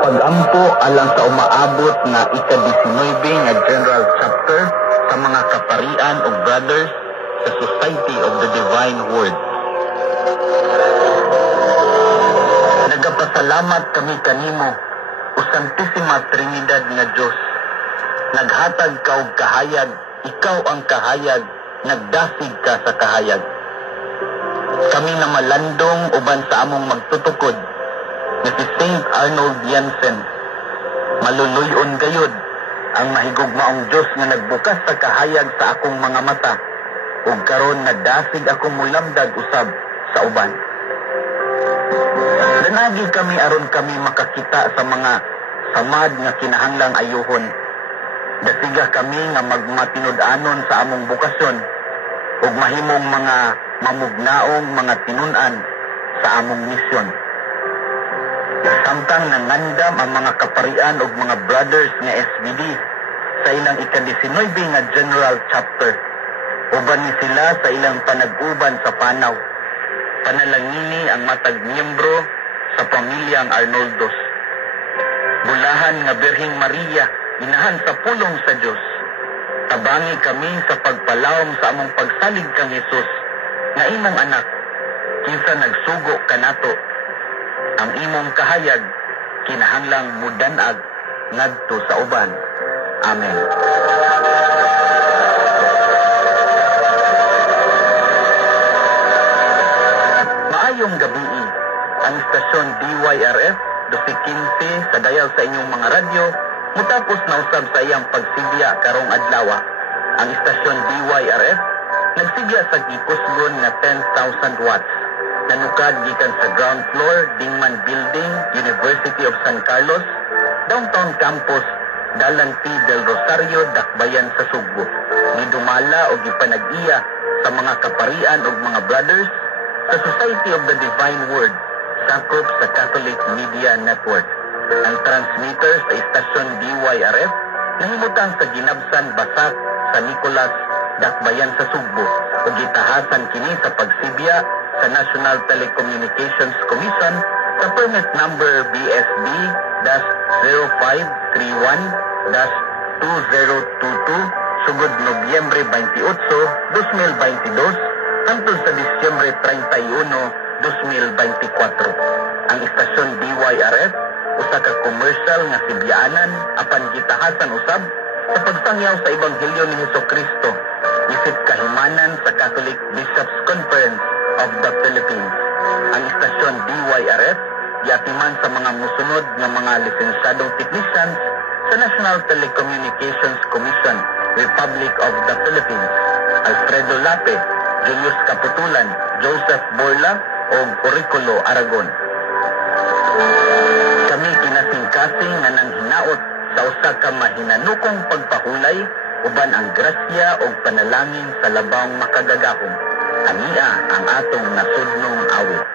Pagampo alang sa umaabot nga ika-19 nga General Chapter sa mga kaparian o brothers sa Society of the Divine Word. Nagapasalamat kami kanimo, o Santissima Trinidad nga Diyos. Naghatag ka og kahayag, ikaw ang kahayag, nagdasig ka sa kahayag. Kami na malandong uban sa among magtutukod, na si Saint Arnold Jansen. Maluluyon gayud ang mahigugmaong Diyos nga nagbukas sa kahayag sa akong mga mata, ug karon nadasig akong mulamdag usab sa uban. Danagi kami aron kami makakita sa mga samad nga kinahanglang ayuhon. Dasiga kami nga magmatinud-anon sa among bukasyon ug mahimong mga mamugnaong mga tinun-an sa among misyon. Samtang nangandam ang mga kaparian ug mga brothers nga SVD sa ilang ika-19 nga General Chapter, uban ni sila sa ilang panag-uban sa panaw. Panalangini ang matag miyembro sa pamilyang Arnoldos. Bulahan nga Birhing Maria, inahan sa pulong sa Dios. Tabangi kami sa pagpalawom sa among pagsalig kang Hesus, nga imong anak, kinsa nagsugo kanato. Ang imong kahayag kinahanglang mudanag ngadto sa uban. Amen. Maayong gabi. Ang istasyon DYRF 1215 sa dayaw sa inyong mga radyo mutapos na usab sa iyang pagsigya karong adlaw. Ang istasyon DYRF nagsigya sa gikusgon nga 10,000 watts. Nanukad gikan sa ground floor Dingman Building, University of San Carlos, Downtown Campus, Dalan P. del Rosario, Dakbayan sa Sugbo. Nidumala o gipanag-iya sa mga kaparian o mga brothers sa Society of the Divine Word, sakop sa Catholic Media Network. Ang transmitter sa istasyon DYRF nahimutang sa Ginabsan, Basak, San Nicolas, Dakbayan sa Sugbo o gitahasan kini sa pagsibya sa National Telecommunications Commission sa permit number BSB-00531-2022 sugod Nobyembre 28, 2022 hangtod sa Disyembre 31, 2024. Ang istasyon DYRF usa ka commercial nga sibyaanan apan gitahasan usab sa pagsangyaw sa Ebanghelyo ni Hesukristo isip kahimanan sa Catholic Bishops Conference of the Philippines. Ang istasyon DYRF giatiman sa mga musunod nga mga lisensyadong technicians sa National Telecommunications Commission, Republic of the Philippines: Alfredo Lape, Julius Caputulan, Joseph Borla o Auriculo Aragon. Kami kinasing-kasing nga nang hinaot sa usa ka mahinanukong pagpahulay uban ang grasya o panalangin sa labang makagagahom. Ania ang atong nasudnong awit.